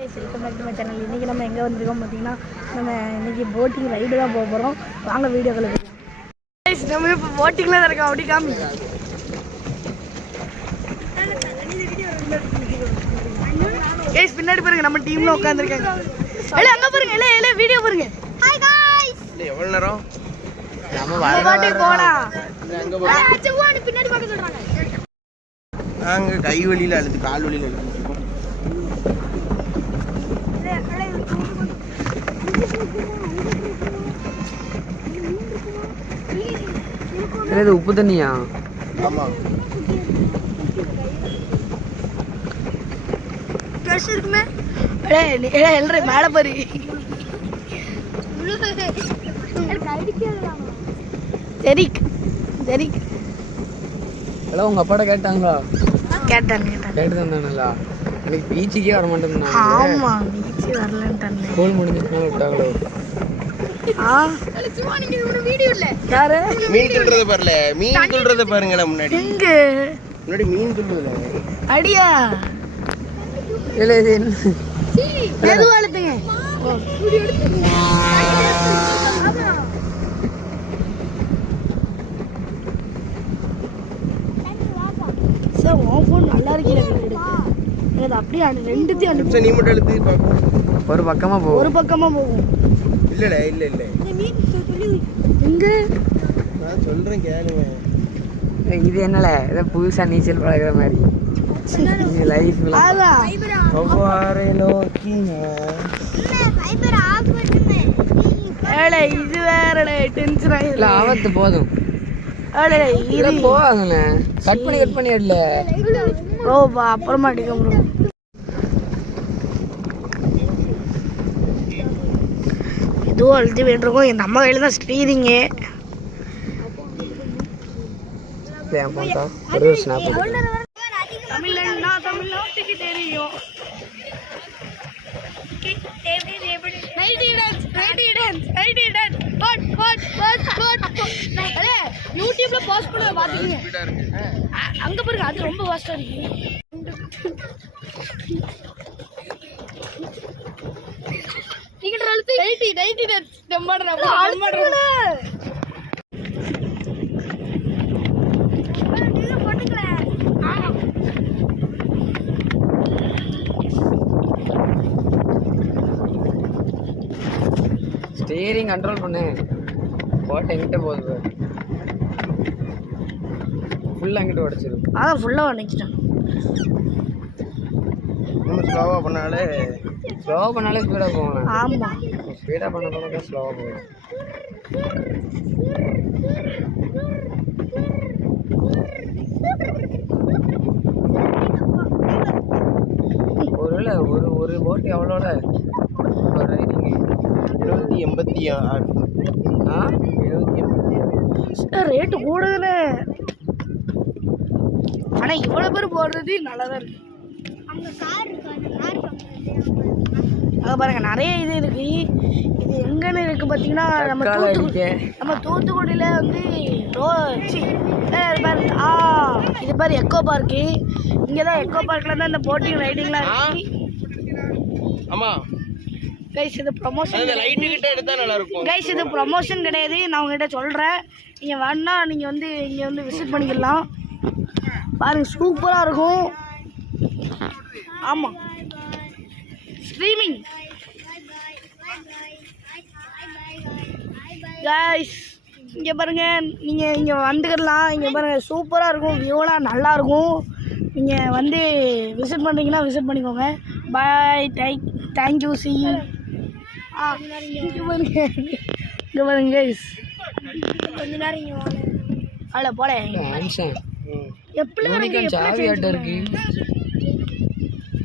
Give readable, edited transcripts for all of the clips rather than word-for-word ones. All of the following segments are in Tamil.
Welcome back to my channel. இன்றைக்கி நம்ம எங்கே வந்திருக்கோம் பார்த்தீங்கன்னா, நம்ம இன்றைக்கி போட்டிங் ரைடு தான் போக போகிறோம். வாங்க வீடியோக்களை நம்ம இப்போ போட்டிங்கில் தான் இருக்கோம். அப்படி காமி கேஸ் பின்னாடி பாருங்க, நம்ம டீமில் உட்காந்துருக்காங்க. இல்லை அங்கே பாருங்க, இல்லை இல்லை வீடியோ பாருங்க. ஹாய் காய்ஸ், எவ்வளோ நேரம் நம்ம பாட்டுக்கு போகலாம். பின்னாடி பார்க்க சொல்கிறாங்க. நாங்கள் கை வழியில் அழுது கால் வழியில் அழுது உப்பு தண்ணியா? ஆமாம், இருக்குமே. எல்ற மேலே பாரு. தெரிக் தெரிக் ஹலோ, உங்க அப்பாட்ட கேட்டாங்களா? கேட்டாங்க கேட்டு தந்தானுங்களா? எனக்கு பீச்சுக்கே வர மாட்டேன். ஆமா, பீச்சு வரலன்ட்டாங்க. ஸ்கூல் முடிஞ்சிட்டுனால விட்டாங்களோ? யாரு மீன் துள்றத பாருல, மீன் துள்றத பாருங்களா. முன்னாடி முன்னாடி மீன் துள்ளுதுல. அடியா இல்ல, இது என்ன? எதுவும் அழுத்துங்க. சார் உன் ஃபோன் நல்லா இருக்கீங்க. எனக்கு அப்படியே ரெண்டுத்தையும் அனுப்பி. நீ மட்டும் எழுத்து பார்ப்போம். ஒரு பக்கமா போகும், ஒரு பக்கமா போகும். இல்லடா, இல்ல இல்ல எங்க நான் சொல்றேன் கேளுங்க. இது என்னல ஏதோ புதுசா நீச்சல் பழகுற மாதிரி லைஃப்ல. ஒவ்வொரு நோக்கிங்க ஏடே, இது வேறடே டென்ஷன் ஆயிடுது. இல்ல ஆபத்து போதும். ஏடே இது போகாதுல. கட் பண்ணி இல்ல ப்ரோ, அப்புறமா அடிக்க ப்ரோ. இதுவும் அழுத்தி வேண்டிருக்கோம். நம்ம கையில் தான் ஸ்டீரிங்கு. ஒரு ஸ்னாப் தமிழ்நாட்டுக்கு தெரியும். யூடியூப்ல போஸ்ட் பண்ண பாத்துக்கீங்க. அங்க பாருங்க, அது ரொம்ப வாஸ்டா இருக்கு. டிக்கெட் அழுத்து 90 டேட்ஸ் டம்மாடற அழுத்துல. நீங்க போட்டுக்கல. ஸ்டீரிங் கண்ட்ரோல் பண்ணு. போட் எங்கிட்ட போகுது? ஃபுல்லா எங்கிட்ட உடைச்சிரு. அதான் ஃபுல்லா உடைச்சிட்டேன். நம்ம ஸ்லோவா பண்ணாலே ஸ்பீடா போகலாம். ஆமா, ஸ்பீடா பண்ண ஸ்லோவா போகும். ஒருவேளை ஒரு போட் எவ்வளோட ரைடிங்? 786. 786 ரேட்டு கூடுதலே. ஆனா இவ்வளவு பேர் போடுறது நல்லாதான் இருக்கு. அங்க பாருங்க, நிறைய இது இருக்கு. இது எங்கன்னு இருக்கு பாத்தீங்கன்னா, நம்ம தூத்துக்குடியில வந்து இது பாரு எக்கோ பார்க்கு. இங்கதான் எக்கோ பார்க்ல தான் இந்த போட்டிங் ரைடிங்லாம் இருக்கு. ஆமா கைஸ், இது ப்ரமோஷன். லைட் கிட்ட எடுத்தா நல்லா இருக்கும். கைஸ், இது ப்ரமோஷன் கிடையாது. நான் உங்ககிட்ட சொல்றேன், நீங்க வேணா நீங்க வந்து இங்க வந்து விசிட் பண்ணிக்கலாம். பாருங்க, சூப்பரா இருக்கும். ஆமா, ஸ்ட்ரீமிங். கைஸ், இங்க பாருங்க, நீங்க இங்க வந்துக்கலாம். இங்க பாருங்க, சூப்பரா இருக்கும். வியூலாம் நல்லா இருக்கும். நீங்க வந்து விசிட் பண்றீங்கன்னா விசிட் பண்ணிக்கோங்க. பாய், தேங்க்யூ, சி யூ. இங்க பாருங்க கைஸ், கொஞ்ச நேரம் இங்க வாங்க. அட போல எப்படி சாவியாட்ட இருக்கு.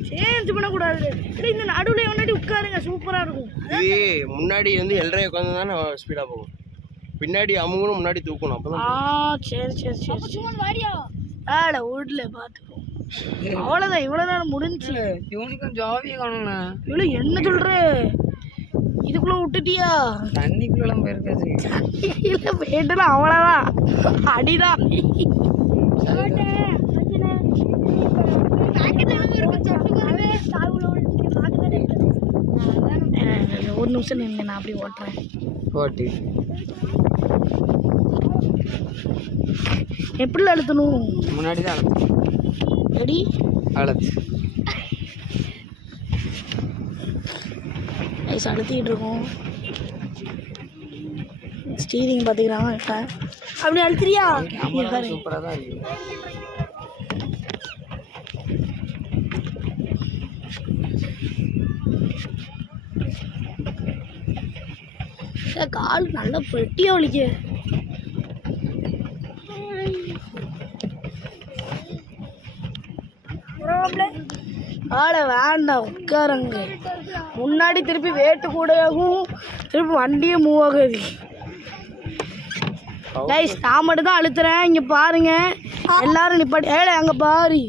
சேஞ்ச் பண்ண கூடாது. இந்த நடுவுல முன்னாடி உட்காருங்க, சூப்பரா இருக்கும். முன்னாடி வந்து எல்ரை உட்காந்து தானே ஸ்பீடா போகும். பின்னாடி அமுகணும், முன்னாடி தூக்கணும். அப்பதான் சரி. ஆட வீட்ல பாத்துக்கோ. அவ்வளவுதான், இவ்வளவு நேரம் முடிஞ்சு. இவனுக்கும் ஜாவியே காணும்ண்ணா. இவ்வளவு என்ன சொல்ற? இதுக்குள்ள விட்டுட்டியா? தண்ணிக்குள்ள போயிருக்காது. இல்ல போயிட்டுனா அவ்வளவுதான், அடிதான். ஒரு நிமிஷம் நின்று நான் அப்படி ஓட்டுறேன். ஓட்டு. எப்படி அழுத்தணும்? முன்னாடி தான் அழுத்து. ரெடி அழுத்து. ஐஸ் அழுத்திக்கிட்டு இருக்கோம். ஸ்டீரிங் பார்த்துக்கிறான் இப்போ. அப்படி அழுத்துறியா? சூப்பராக தான் இருக்கு. கால் நல்லா பெட்டியாக வலிக்கு. ஆளை வேண்டாம் உட்காரங்க. முன்னாடி திருப்பி வேட்டு கூடயாகும், திருப்பி வண்டியே மூவ் ஆகுது. கைஸ் நான் மட்டும் தான் அழுத்துறேன். இங்கே பாருங்க எல்லாரும் நிப்பாட்டி. ஏழை அங்கே பாரு.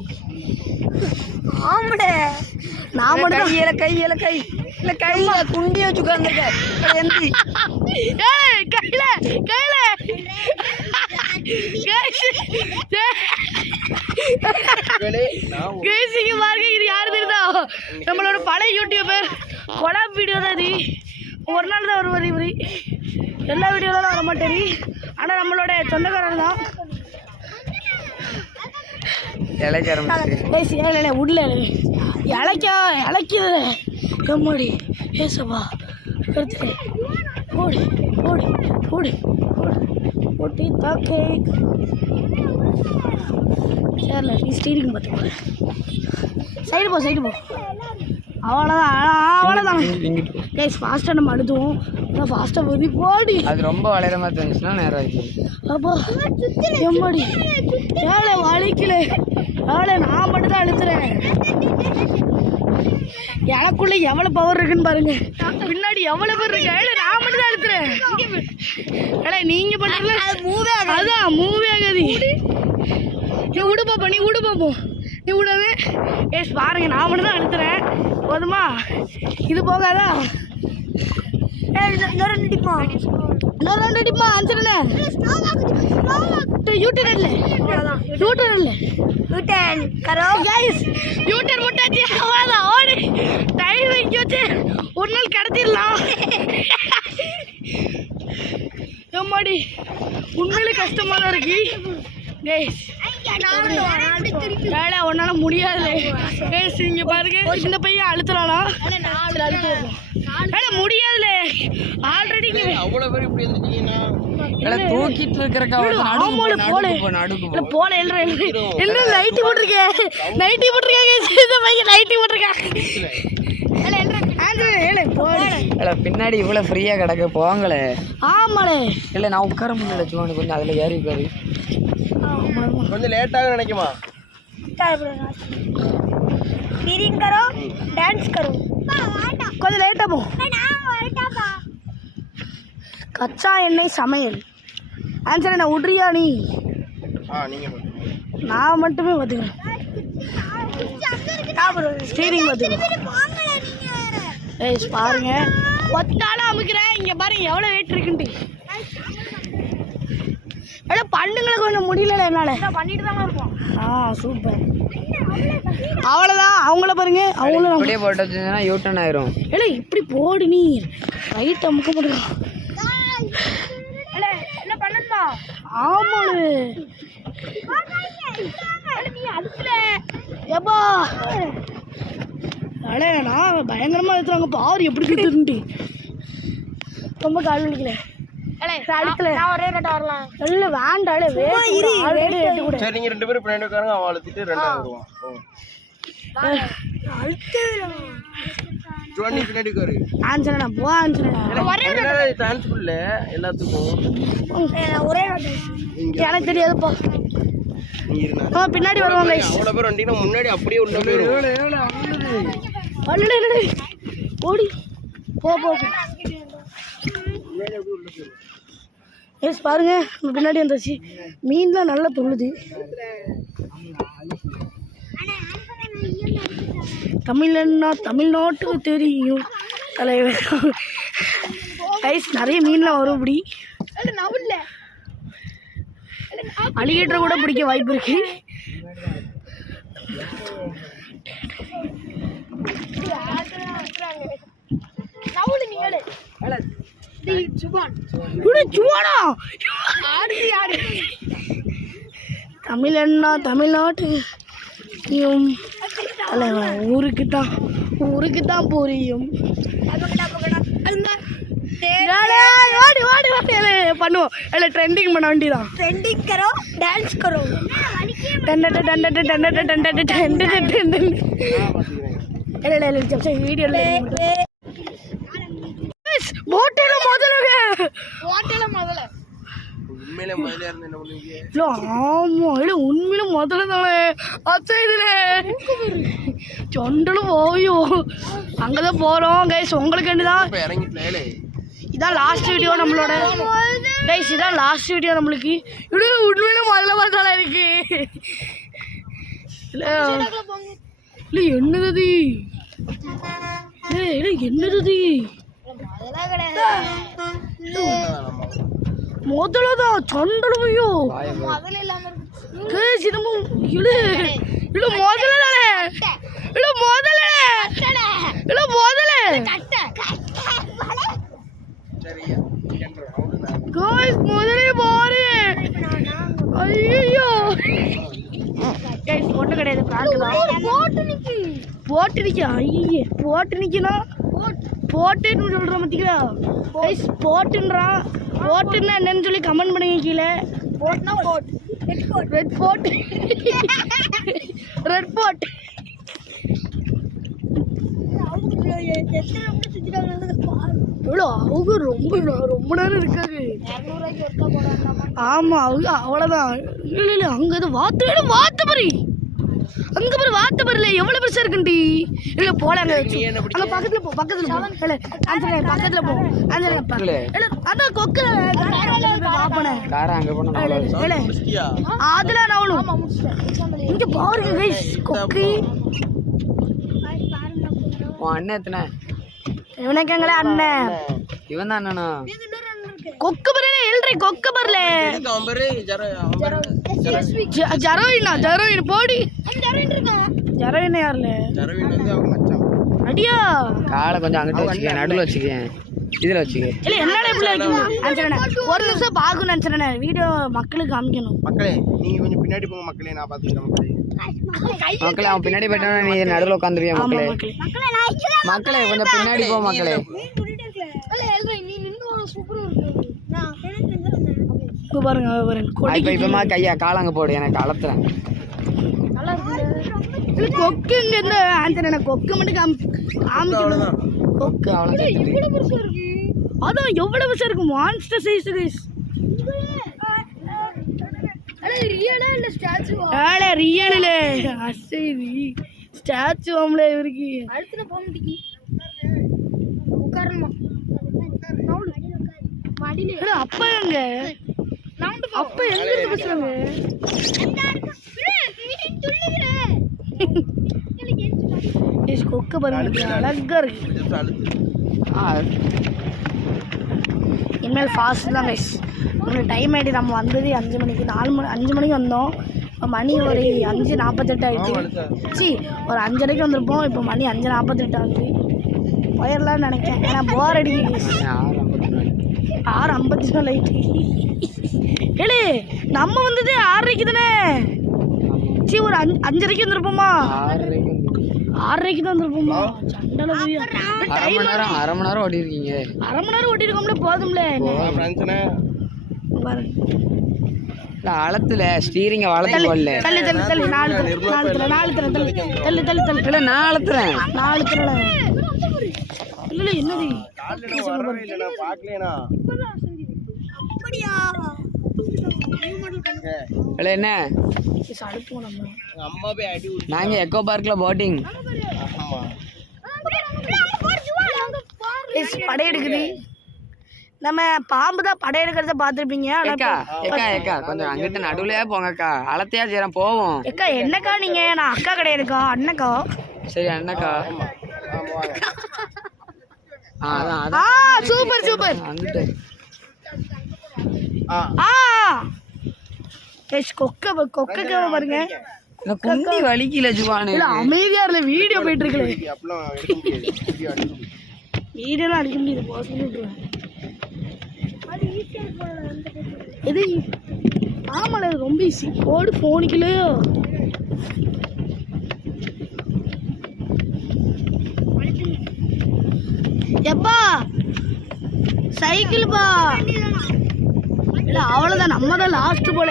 ஆமாடே நான் மட்டும் தான். கையில கை இல்லை கையில குண்டியை வச்சு உட்காந்துருக்க. கையில கையில பாருங்க. இது யாரு தெரியுதா? நம்மளோட பழைய யூடியூபர் கொலாப் வீடியோ தான் இது. ஒரு நாள் தான் வருவார் இவரு. எல்லா வீடியோலாம் வர மாட்டாரு. ஆனால் நம்மளோட சொந்தக்காரர் தான். உள்ள இழைக்குது கம்மாடி ஏசப்பா எடுத்து ஓடி ஓடி ஓடி ஓட்டி தாக்கே. சரில நீ ஸ்டீரிங் பார்த்துக்கோ. சைடு போ சைடு போ. அவ்வளோதான். கைஸ் ஃபாஸ்ட்டாக நம்ம அழுத்துவோம். ஆனால் ஃபாஸ்ட்டாக போய் போடி. அது ரொம்ப வளையிற மாதிரி இருந்துச்சுன்னா நேரம் ஆகிடுச்சு. அப்போ எம்மாடி ஏழை வலிக்கல. ஏழை நான் மட்டும் தான் அழுத்துறேன். எனக்குள்ள எவ்வளோ பவர் இருக்குன்னு பாருங்க. பின்னாடி எவ்வளோ பேர் இருக்கு. ஏழை நான் மட்டும் தான் அழுத்துறேன். ஏழை நீங்கள் பண்ணுறீங்களா? அதான் மூவே ஆகாது. நீ விடு பாப்பா, நீ விடு பாப்போம். நீ விடவே ஏஸ் பாருங்க நான் மட்டும் தான் அழுத்துறேன். போதுமா? இது போகாதா? இன்னொரு ரெண்டு அடிப்பா. ஆன்சர் இல்லை. யூட்டர் இல்லை. யூட்டர் முட்டாச்சு. அவ்வளோதான் ஓடி. டைம் வைக்க வச்சு ஒரு நாள் கடத்திடலாம். எம்மாடி உண்மையிலே கஷ்டமாக தான் இருக்கு. வேலை ஒன்னால முடியாது. இங்க பாருங்க இந்த பையன் அழுத்தலானா முடியாதுல. ஆல்ரெடி அவ்வளவு பேர் இப்படி இருந்துட்டீங்கன்னா தூக்கிட்டு இருக்கிற போல எல்லாம் நைட்டி போட்டிருக்கேன். இந்த பையன் நைட்டி போட்டிருக்கேன். பின்னாடி இவ்வளவு ஃப்ரீயா கிடக்கு போங்களே. ஆமாலே இல்ல நான் உட்கார முடியல. சும்மா கொஞ்சம் அதுல ஏறி உட்காரு. கொஞ்சம் லேட்டாக நினைக்குமா? கொஞ்சம் லேட்டாக போ. கச்சா எண்ணெய் சமையல். ஆன்சர் என்ன விட்றியா நீ? நான் மட்டுமே பார்த்துக்கிறேன். ஸ்டீரிங் பார்த்துக்கிறேன். பாருங்க ஒத்தாலும் அமுக்கிறேன். இங்கே பாருங்க எவ்வளோ வெயிட் இருக்குன்ட்டு. பண்ணுங்களை கொஞ்சம் முடியல என்னால் பண்ணிட்டு தான் இருப்போம். சூப்பர். அவ்வளோதான். அவங்கள பாருங்க. அவங்களும் அப்படியே போட்டு வச்சுன்னா யூட்டன் ஆயிரும். இல்லை இப்படி போடு. நீ ரைட் அமுக்க முடியும். என்ன பண்ணணுமா? ஆமாம் எப்பா அடே நான் பயங்கரமாக எடுத்துறாங்க. பாரு எப்படி கிட்டுன்ட்டு. ரொம்ப கால் வலிக்கல. சரி நீங்க ரெண்டு பேரும் பின்னாடி உட்காருங்க. அவன் அழுத்திட்டு ரெண்டாவது வருவான். பின்னாடி உட்காரு. எல்லாத்துக்கும் எனக்கு தெரியாதுப்பா. பின்னாடி வருவாங்க. அவ்வளவு பேர் வந்தீங்கன்னா முன்னாடி அப்படியே உள்ள போயிடும். ஓடி போ. எஸ் பாருங்க பின்னாடி வந்துச்சு. மீன்லாம் நல்லா துள்ளுது. தமிழ்னா தமிழ்நாட்டுக்கு தெரியும் தலைவர். ஐஸ் நிறைய மீன்லாம் வரும். இப்படி அலிகேட்டர் கூட பிடிக்க வாய்ப்பு இருக்கு. சுவானா தமிழன்னா தமிழ்நாட்டு தலைவன் ஊருக்கு தான் புரியும். பண்ணுவோம் இல்லை ட்ரெண்டிங் பண்ண வேண்டியதான். ட்ரெண்டிங் கரோ டான்ஸ் கரோ வீடியோ உண்மையில முதல்ல தானே சொண்டலும் ஓயோ அங்கதான் போறோம் கைஸ். உங்களுக்கு என்னதான் இதான் லாஸ்ட் வீடியோ நம்மளோட கைஸ். இதான் லாஸ்ட் வீடியோ நம்மளுக்கு. உண்மையில முதல்ல பார்த்தால இருக்கு. இல்லை என்னது என்னது முதலதான் சொண்டலுமையோ முதலே பாரு. ஐயோ போட்டு கிடையாது போட்டு நிக்க. ஐயே போட்டு நிக்கணும் போட்டுன்னு சொல்ற மாட்டீங்களா? போட்டுன்றான். போட்டுன்னா என்னன்னு சொல்லி கமெண்ட் பண்ணுங்க கீழே. ரெட் போட் ரெட் போட் அவங்க ரொம்ப நேரம் இருக்காது. ஆமா அவங்க அவ்வளவுதான். இல்ல அங்க இது வாத்து பறி அங்க பாரு வாத்து பறில எவ்வளவு பெருசா இருக்குண்டி. இல்ல போல அங்க பக்கத்துல போ பக்கத்துல போ அதான் கொக்கு அதுல நானும் இங்க பாருங்க கொக்கு. அண்ணன் எத்தனை இவனுக்குங்களே அண்ணன் இவன் தான் அண்ணனா கொக்கு பறல எல்றி கொக்கு பறல ஜரோயின் போடி ஜரோயின் யாருல அடியா காலை கொஞ்சம் அங்கிட்ட வச்சுக்க நடுவில் வச்சுக்கேன் இதுல வச்சுக்க. இல்ல என்னடா இப்படி இருக்கீங்க? ஒரு நிமிஷம் பாக்கணும் நினைச்சேன். வீடியோ மக்களுக்கு காமிக்கணும். மக்களே நீங்க கொஞ்சம் பின்னாடி போங்க மக்களே. நான் பாத்துக்கிறேன் மக்களே. அவன் பின்னாடி போயிட்டா நீ நடுவில் உட்காந்துருவியா மக்களே? மக்களே கொஞ்சம் பின்னாடி போ மக்களே. பாருங்க இப்பமா கையா காலாங்க போடு எனக்கு அளத்துறேன். கொக்கு இங்க இருந்து ஆன்சர் கொக்கு மட்டும் காமிக்கணும். கொக்கு அதான் எவ்வளவு பெருசா இருக்கு. Monster size guys. Real statue ஆம்ல இருக்கு. அப்பா எங்க அப்பா எங்க இருந்து பேசுறாங்க? கொக்கு பாருங்க அழகா இருக்கு. இனிமேல் ஃபாஸ்ட் தான் கைஸ். உங்களுக்கு டைம் ஆகிட்டு. நம்ம வந்தது 5 மணிக்கு 5 மணிக்கு வந்தோம். இப்போ மணி ஒரு 5:48 ஆகிடுச்சு. சி ஒரு 5:30க்கு வந்திருப்போம். இப்போ மணி 5:48 ஆகுது. போயிடலான்னு நினைக்கிறேன். ஏன்னா போர் அடிக்குது. 6:54 ஆயிட்டு. ஏழு நம்ம வந்தது 6:30 தானே. சி ஒரு 5:30க்கு வந்திருப்போமா? 6:30க்கு தான் வந்திருப்போமா? சண்டை அரை மணி நேரம் ஓடி இருக்கீங்க. அரை மணி நேரம் ஓட்டி இருக்கோம்ல போதும்ல. அளத்துல ஸ்டீரிங்க வளர்த்து போடல. தள்ளு தள்ளு தள்ளு 4 தள்ளு தள்ளு நான் அழுத்துறேன். 4 தள்ளு இல்ல என்னது என்ன நாங்க எக்கோ பார்க்ல போட்டிங் படையெடுக்குது. நம்ம பாம்பு தான் படையெடுக்கிறத பார்த்துருப்பீங்க. கொஞ்சம் அங்கிட்ட நடுவுலயே போங்கக்கா. அலத்தையா செய்யறேன் போவோம். அக்கா என்னக்கா நீங்க? நான் அக்கா கிடையாதுக்கா அண்ணக்கா. சரி அண்ணக்கா. Super super. கொக்க பாருங்க. குண்டி வலிக்கல ஜுவானு. அமைதியா இல்ல வீடியோ போயிட்டு இருக்குல்ல. வீடியோலாம் அடிக்க முடியாது. இது ஆமால ரொம்ப ஈஸி போடு ஃபோனுக்குள்ளேயோ எப்பா சைக்கிள் பா இல்லை அவ்வளோதான் நம்ம தான் லாஸ்ட்டு போல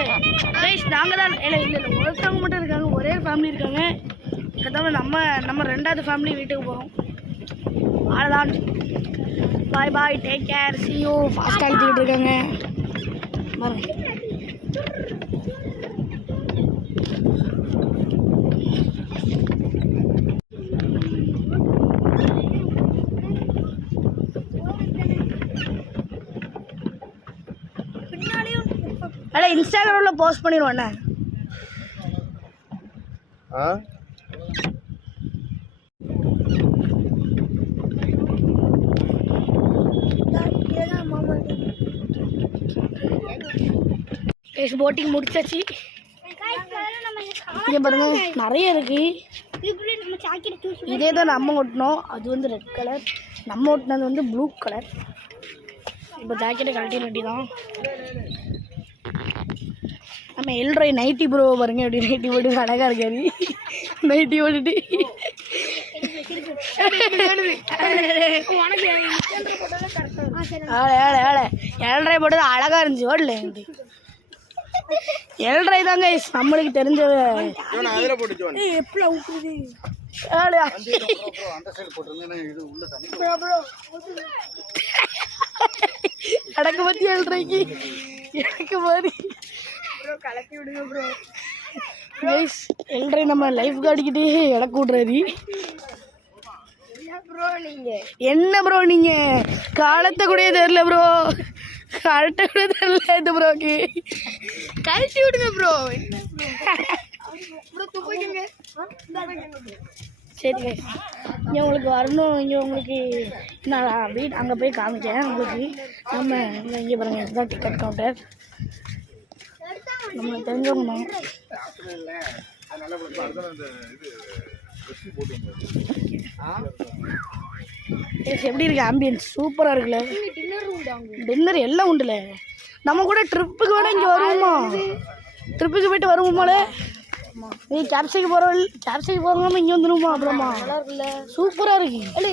நாங்கள் தான் இல்லை இல்லை இல்லை ஒருத்தவங்க மட்டும் இருக்காங்க ஒரே ஃபேமிலி இருக்காங்க அதாவது நம்ம ரெண்டாவது ஃபேமிலி வீட்டுக்கு போகிறோம் அவ்வளோதான் bye bye take care see you ஃபாஸ்ட்டாக அழுத்திக்கிட்டு இருக்காங்க அட இன்ஸ்டாகிராமில் போஸ்ட் பண்ணிடுவோண்ணே போட்டிங் முடிச்சாச்சு இங்கே பாருங்க நிறைய இருக்கு இதே தான் நம்ம ஓட்டினோம் அது வந்து ரெட் கலர் நம்ம ஓட்டினது வந்து ப்ளூ கலர் இப்போ ஜாக்கெட்டை கழட்டி வேண்டி தான் நம்ம எல்ரோய் நைட்டி ப்ரோ பாருங்க எப்படி நைட்டி போட்டு அழகாக இருக்காரு நைட்டி போட்டுட்டு ஏழரை போட்டது அழகா இருந்துச்சு ஓடல ஏழரை தாங்க நம்மளுக்கு தெரிஞ்ச எனக்கு பத்தி ஏழரைக்கு எனக்கு மாதிரி கலப்பி விடுங்க ப்ரோ கைஸ் ஏழரை நம்ம லைஃப் கார்டுக்கிட்டே இடக்கு விட்றாரு என்ன ப்ரோ நீங்க காலத்தை கூட தெரியல ப்ரோ காலத்தை கூட தெரியல இந்த ப்ரோக்கு கழட்டி விடுங்க ப்ரோ சரி இங்கே உங்களுக்கு வரணும் இங்கே உங்களுக்கு நான் வீடு அங்கே போய் காமிச்சேன் உங்களுக்கு நம்ம இங்கே பாருங்க இதுதான் டிக்கெட் கவுண்டர் நம்ம தெரிஞ்சவங்க எப்படி இருக்கு ஆம்பியன்ஸ் சூப்பராக இருக்குல்ல டின்னர் எல்லாம் உண்டுல நம்ம கூட ட்ரிப்புக்கு வேணா இங்கே வருவோமா ட்ரிப்புக்கு போயிட்டு வருவோமாலே நீ கேப்சிக்கு போகாமல் இங்கே வந்துடுமா அப்புறமா நல்லா இருக்குல்ல சூப்பராக இருக்கு இல்லை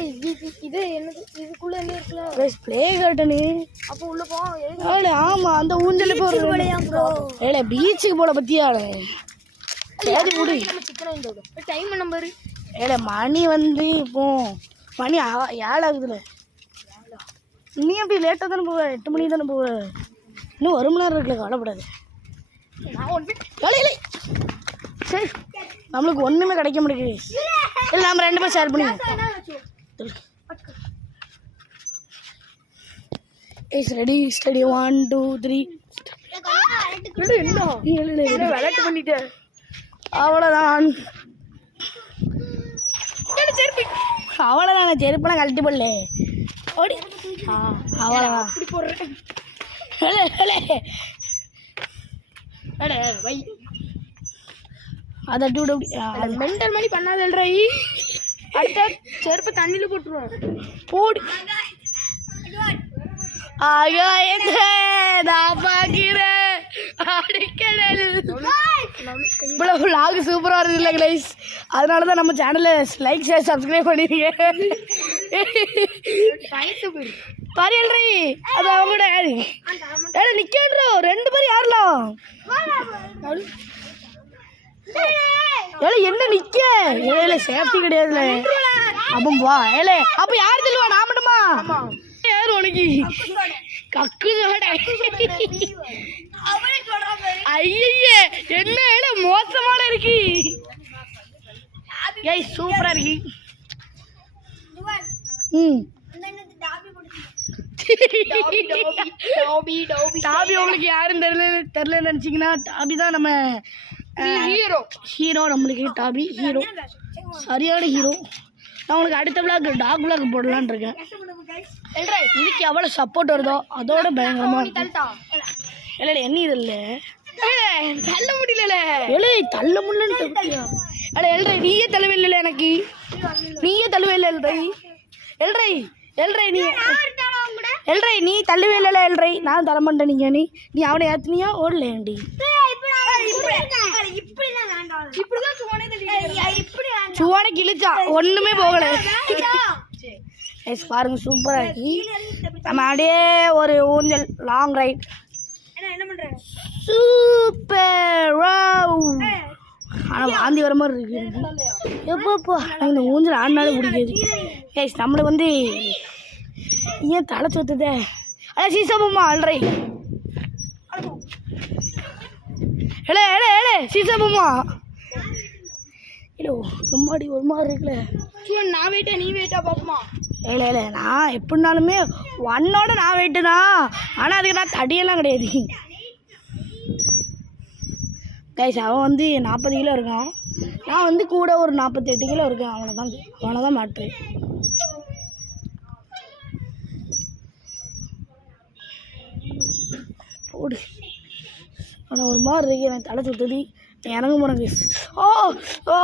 இது என்னது இதுக்குள்ளே என்ன இருக்குல்ல ப்ளே கார்டனு அப்போ உள்ள போவோம் ஆமாம் அந்த ஊஞ்சல் ப்ரோ ஏழை பீச்சுக்கு போல பற்றியாளே சரி முடி டைம் நம்பர் ஏழை மணி வந்து இப்போ மணி 7 ஆகுதுல்ல நீ அப்படி லேட்டாக தானே போவ 8 மணிக்கு தானே போவ இன்னும் 1 மணி நேரம் இருக்குல்ல கவலைப்படாது இல்லை சரி நம்மளுக்கு ஒன்றுமே கிடைக்க முடியுது இல்லை நம்ம 2 பேரும் ஷேர் பண்ணுங்க இஸ் ரெடி ஸ்டடி 1 2 3 என்ன விளையாட்டு பண்ணிட்டேன் அவ்வளோதான் அவ்வளோதான் செருப்பெல்லாம் கழட்டி போடல ஓடி அவ்வளோதான் வை அதை டூ மென்டல் மாதிரி பண்ணாதல்ற அடுத்த செருப்பு தண்ணியில் போட்டுருவேன் போடி ஆகா நான் பார்க்கிறேன் இவ்வளோ vlog சூப்பராக வருது இல்லை கைஸ் அதனால தான் நம்ம சேனலை லைக் ஷேர் சப்ஸ்கிரைப் பண்ணிடுங்க பாரியல்றி அது அவங்க கூட நிற்கன்றோ 2 பேர் யாரலாம் ஏழை என்ன நிற்க ஏழை சேஃப்டி கிடையாதுல அப்போ வா ஏழை அப்போ யார் சொல்லுவா நான் மட்டுமா யார் உனக்கு கக்கு ஐயே என்ன ஏழை மோசமான இருக்கு ஏய் சூப்பரா இருக்கு டாபி உங்களுக்கு யாரும் தெரியல நினைச்சீங்கன்னா டாபி தான் நம்ம ஹீரோ நம்மளுக்கு டாபி ஹீரோ சரியான ஹீரோ நான் உங்களுக்கு அடுத்த விளாக் டாக் விளாக் போடலான்னு இருக்கேன் இதுக்கு எவ்வளோ சப்போர்ட் வருதோ அதோட பயங்கரமாக இல்லை என்ன இது இல்லை தள்ள முடியல தள்ள முடியலன்னு எல்ரை நீயே தள்ளவே இல்லை எனக்கு நீயே தள்ளவே இல்லை எல்ரை நீ எல்ரை நீ தள்ளுவே இல்லைல்ல எல்ரை நான் தர மாட்டேன் நீங்கள் நீ அவனை ஏற்றுனியா ஓடலேண்டி சுவானை கிழிச்சா ஒன்றுமே போகலை பாருங்க சூப்பராக இருக்கு நம்ம அப்படியே ஒரு ஊஞ்சல் லாங் ரைட் சூப்பர் ஆனால் வாந்தி வர மாதிரி இருக்கு எப்பப்போ இந்த ஊஞ்சல் ஆடினாலும் பிடிக்காது ஏய் நம்மளுக்கு வந்து ஏன் தலை சுத்துதே அதான் சீசாபம்மா ஆல்ரை ஏலே ஏலே ஏலே சீசாபம்மா இல்லை ரொம்பாடி ஒரு மாதிரி இருக்குல்ல நான் வெயிட்டா நீ வெயிட்டா பார்ப்போமா இல்லை இல்லை நான் எப்படினாலுமே ஒன்னோட நான் வெயிட்டு தான் ஆனால் அதுக்கு நான் தடியெல்லாம் கிடையாது கைஸ் அவன் வந்து 40 கிலோ இருக்கான் நான் வந்து கூட ஒரு 48 கிலோ இருக்கேன் அவனை தான் மாட்டு போடு அவனை ஒரு மாதிரி இருக்கு எனக்கு தலை சுற்றுது இறங்க போகிறேன் கைஸ் ஓ ஓ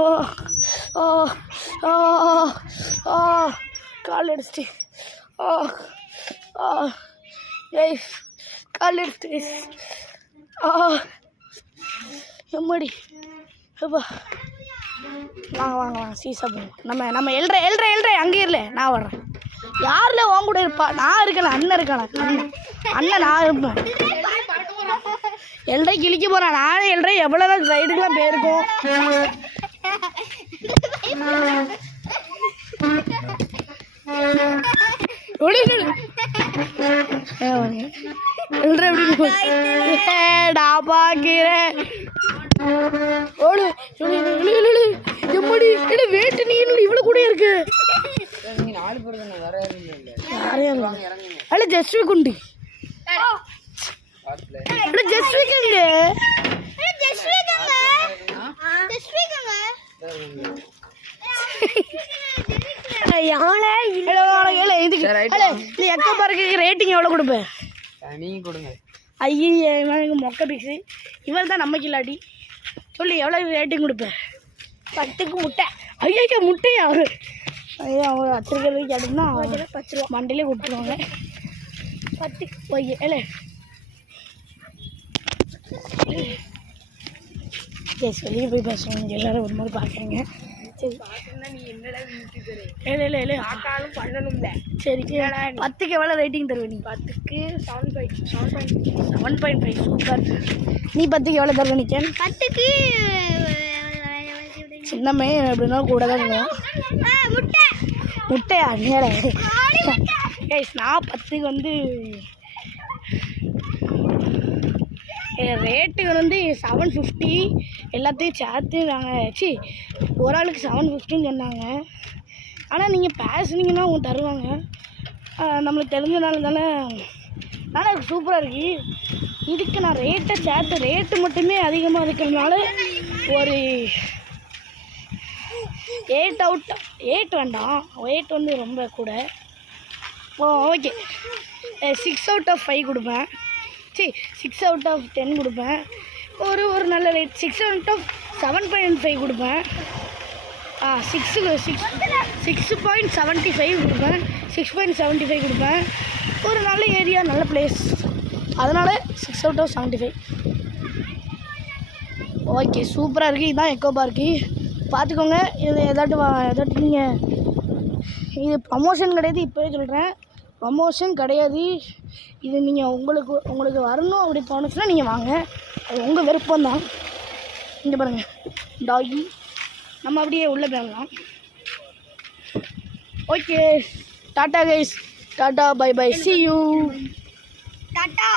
ஓ ஓ ஓ ஓ கால் அடிச்சிட்டு ஓ ஓ கைஸ் கால் அடிச்சிட்டு கைஸ் ஓ எம்மாடி அப்பா வாங்க வாங்க வாங்க சீசா போவோம் நம்ம எல்ற அங்கே இல்லை நான் வர்றேன் யாரில் வாங்க கூட இருப்பா நான் இருக்கல அண்ணன் இருக்கான அண்ணன் நான் இருப்பேன் எல்ரை கிழிக்க போகிறேன் நானும் எல்ரை எவ்வளோ தான் ரைடுக்கெலாம் போயிருக்கோம் எல்ரை எப்படி நான் பார்க்கிறேன் ஓடு எப்படி இல்லை வேட்டு நீ இவ்வளோ கூட இருக்கு அல்ல ஜஸ்ட் வீக்குண்டு ஜஸ்ட் வீக்குங்க எக்கா பாருக்கு ரேட்டிங் எவ்வளோ கொடுப்பேன் நீங்கள் கொடுங்க ஐயே மொக்க பிக்ஸு இவர் தான் நமக்கு இல்லாட்டி சொல்லி எவ்வளோ ரேட்டிங் கொடுப்பேன் 10க்கு முட்டை ஐயா முட்டையா ஐயோ அவங்க வச்சிருக்கிறது கேட்டுன்னா 10 ரூபா மண்டையிலே கொடுத்துருவாங்க 10 ஓகே இல்லை சரி வெளியே போய் பேசுவோம் எல்லோரும் ஒரு மாதிரி பார்க்குறீங்க சரி இல்லை இல்லை இல்லை ஆட்டாலும் பண்ணணும்ல சரி 10க்கு எவ்வளோ ரேட்டிங் தருவேன் நீ 10க்கு 7.5 சூப்பர் நீ 10க்கு எவ்வளோ தருவேன் நிற்கேன் 10க்கு சின்னமே எப்படின்னா கூட தான் முட்டையா நேர கைஸ் நான் 10க்கு வந்து ரேட்டுகள் வந்து 750 எல்லாத்தையும் சேர்த்து நாங்கள் ஒரு ஆளுக்கு 750ன்னு சொன்னாங்க ஆனால் நீங்கள் பேசுனீங்கன்னா அவங்க தருவாங்க நம்மளுக்கு தெரிஞ்சனால தானே ஆனால் சூப்பராக இருக்கு இதுக்கு நான் ரேட்டை சேர்த்து ரேட்டு மட்டுமே அதிகமாக இருக்கிறதுனால ஒரு 8 வேண்டாம் 8 வந்து ரொம்ப கூட ஓகே 6 out of 5 கொடுப்பேன் 6 out of 10 கொடுப்பேன் ஒரு நல்ல ரேட் 6 out of 7.5 கொடுப்பேன் 6.75 கொடுப்பேன் 6.75 கொடுப்பேன் ஒரு நல்ல ஏரியா நல்ல பிளேஸ் அதனால் 6 out of 75 ஓகே சூப்பராக இருக்குது இதுதான் எக்கோ பார்க்கு பார்த்துக்கோங்க இது எதாட்டும் நீங்கள் இது ப்ரமோஷன் கிடையாது இப்போவே சொல்கிறேன் ப்ரமோஷன் கிடையாது இது நீங்கள் உங்களுக்கு வரணும் அப்படி தோணுச்சுன்னா நீங்கள் வாங்க அது உங்கள் விருப்பம் தான் இங்கே பாருங்கள் டாகி நம்ம அப்படியே உள்ளே போயிடலாம் okay tata guys tata bye bye see you tata